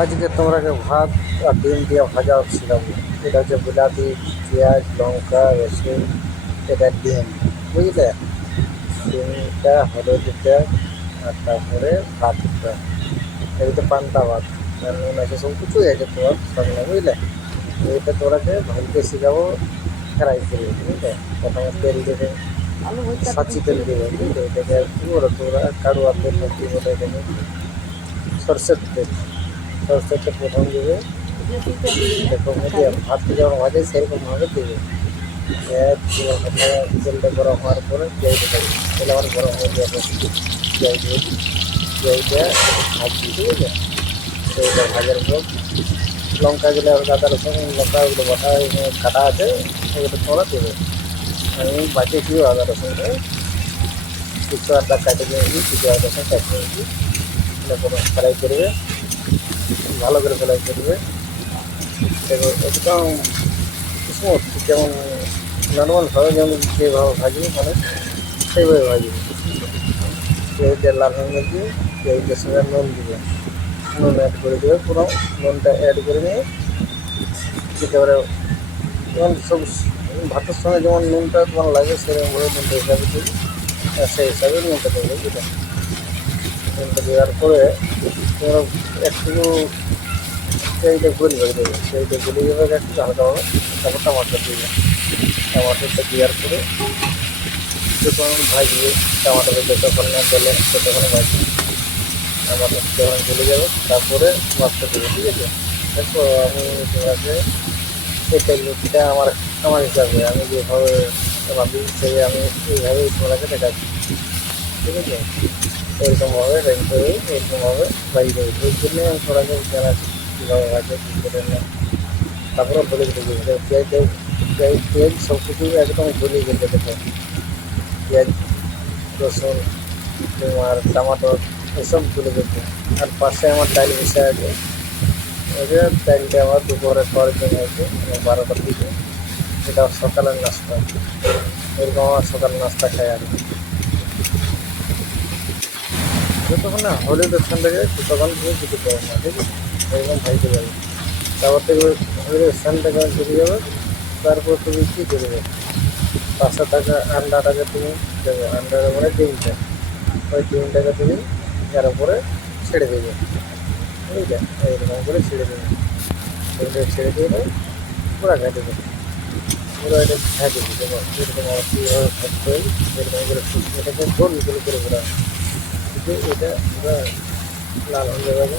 আজকে তোমরাকে ভাত আর ডিম দিয়ে ভাজা ছিলাবো। এটা হচ্ছে বিলাতি, পেঁয়াজ, লঙ্কা, রসুন, এটা ডিম, বুঝলে? ডিমটা, হলুদটা, আর তারপরে ভাতটা, এটা পান্তা ভাত, আর নুন আছে, সব কিছুই আছে তোমার সামনে, বুঝলে? এইটা তোরাকে ভাজতে শিখাবো, ফ্রাই করবে, বুঝলে? প্রথমে তেল দেবে, সাঁচি তেল দেবে, বুঝলে? এটাকে কী বলো তোরা, কাড়ুয়া তেল না কী বলে এটাকে, সরষের তেল। সরষের তেল প্রথম দেবে, দেখো মিডিয়াম ভাতটা যেমন ভাজে সেরকমভাবে দেবে। তেলটা গরম হওয়ার পরে পেঁয়াজটা দেবে, তেল আবার গরম হয়ে যাবে, পেঁয়াজ দিয়ে পেঁয়াজটা ভাজছি, ঠিক আছে? পেঁয়াজটা ভাজার পর লঙ্কা দিলে আদা রসুন লঙ্কা ওগুলো বাটা কাটা আছে, ওগুলো তোমরা দেবে। আমি বাটিয়েছি আদা রসুনটা, কিছু আদা কাটে দিয়েছি, কিছু আদা রসুন কাটে দিয়েছি, তারপরে ফ্রাই করবে, ভালো করে ফ্রাই করবে। দেখো একদম স্মুথ, যেমন নর্মালভাবে যেমন যেভাবে ভাজবে মানে সেইভাবে ভাজবে। পেঁয়াজটা লাল হয়ে গেছে, পেঁয়াজের সঙ্গে নুন দিবে, নুন অ্যাড করে দেবে, পুরো নুনটা অ্যাড করে নিয়ে একেবারে যেমন সব ভাতের সঙ্গে যেমন নুনটা তোমার লাগে সেরকমভাবে নুনটা হিসাবে দিবি, সেই হিসাবে নুনটা দেবে, বুঝলে? নুনটা দেওয়ার পরে তোমরা একটু পেঁয়াজটা গলিয়ে দেবে, পেঁয়াজটা গলিয়ে যাবে একটু হালকাভাবে, তারপর টমাটো দিবে। টমাটোটা দেওয়ার পরে যখন ভাজবে, টমাটোটা যতক্ষণ না গলে ততক্ষণ ভাজবে, টমাটো যখন গলে যাবে তারপরে মাছটা দেবে, ঠিক আছে? দেখো আমি তোমাকে এই টেকনিকটা আমার হিসাবে আমি যেভাবে রাঁধি সেই আমি এইভাবেই তোমাকে দেখাচ্ছি, ঠিক আছে? এরকমভাবে রেডি করে এরকমভাবে ভাজি দেবে, এই জন্যই আমি তোমাকে জানাচ্ছি কীভাবে ভাজে কী করে না। তারপরে বলে দিতে পেঁয়াজ পেঁয়াজ সব কিছু একদম গলিয়ে গেলে দেখো, পেঁয়াজ, রসুন, তোমার টমাটোর এসব তুলে দিতে। আর পাশে আমার ডাল বসে আছে, ওইটা ডালটা আমার দুপুরে খাওয়ার জন্য আছে, 12টার দিকে। এটা সকালের নাস্তা, এরকম আমার সকালের নাস্তা খাই আমি। যতক্ষণ না হলুদের ঠান্ডা যায় ততক্ষণ তুমি কিছু করো না, ঠিক আছে? এরকম ভাইতে যাবে, তারপর থেকে হলুদের ঠান্ডা যখন চলে যাবে তারপর তুমি কী করবে, পাশে থাকা আন্ডাটাকে তুমি দেবে, আন্ডার মানে ডিমটা, ওই ডিমটাকে তুমি এর উপরে ছেড়ে দেবে, বুঝলে? এইরকম করে ছেড়ে দেবে, ডিমটা ছেড়ে দিয়ে পুরো খেয়ে দেবে, পুরো এটা খেয়ে দেবে। দেখো এরকম আর কীভাবে থাকতে হয়, এরকম করে এটাকে গোল গোল করে পুরো, কিন্তু এটা পুরো লাল হয়ে যাবে।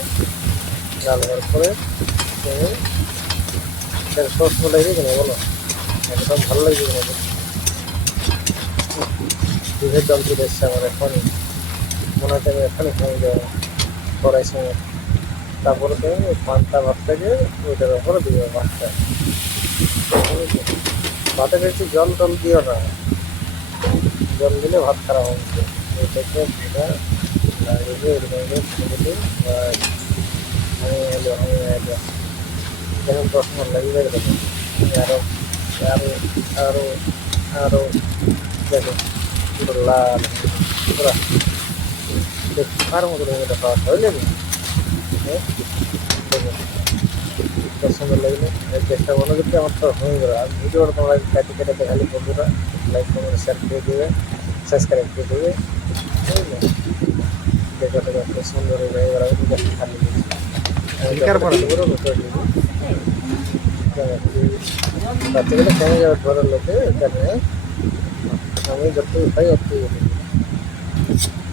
লাল হওয়ার পরে তুমি এটাকে সস লাগবে কিনা বলো, একদম ভালো লাগবে কিনা? দুধের দম চলে এসছে আমার এখনই, মনে হচ্ছে আমি এখনই খেয়ে যাবো কড়াই সময়। তারপরে তুমি ওই পান্তা ভাতটাকে ওইটার ওপরে দিবে, ভাতটা ভাতে বেশি জল টল দিও না, জল দিলে ভাত খারাপ হবে। ওইটাকে ভেজা লাগিয়ে এরকম করে ছেড়ে ভাঙে এলো যখন 10 মিনিট লাগিয়ে যাবে তখন আরও আরও আরও আরও দেখো পুরো লাল পুরো দেখার মতো এটা খাওয়া হইলে কি? হ্যাঁ দেখো 10 মিনিট লাগলে চেষ্টা মনে করতে আমার তো হয়ে গেল। আর ভিডিওটা তোমরা কাটে কেটে দেখালে বন্ধুরা লাইক কমেন্ট শেয়ার করে দেবে, সাবস্ক্রাইব করে দেবে, বুঝলে? দেখো দেখো খুব সুন্দর হয়ে যায়, এবার আমি খালি দিচ্ছি, বাচ্চাগুলো কমে যাবে ঘরের লোকে, এখানে আমি যতটুকু খাই অতটুকু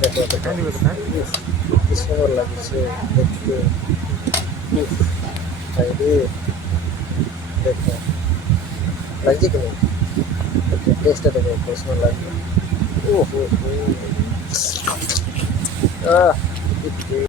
দেখো কি সুন্দর লাগছে দেখতে, দেখো লাগছে কি না? টেস্টটা দেখো খুব সুন্দর লাগবে। ও হো হো,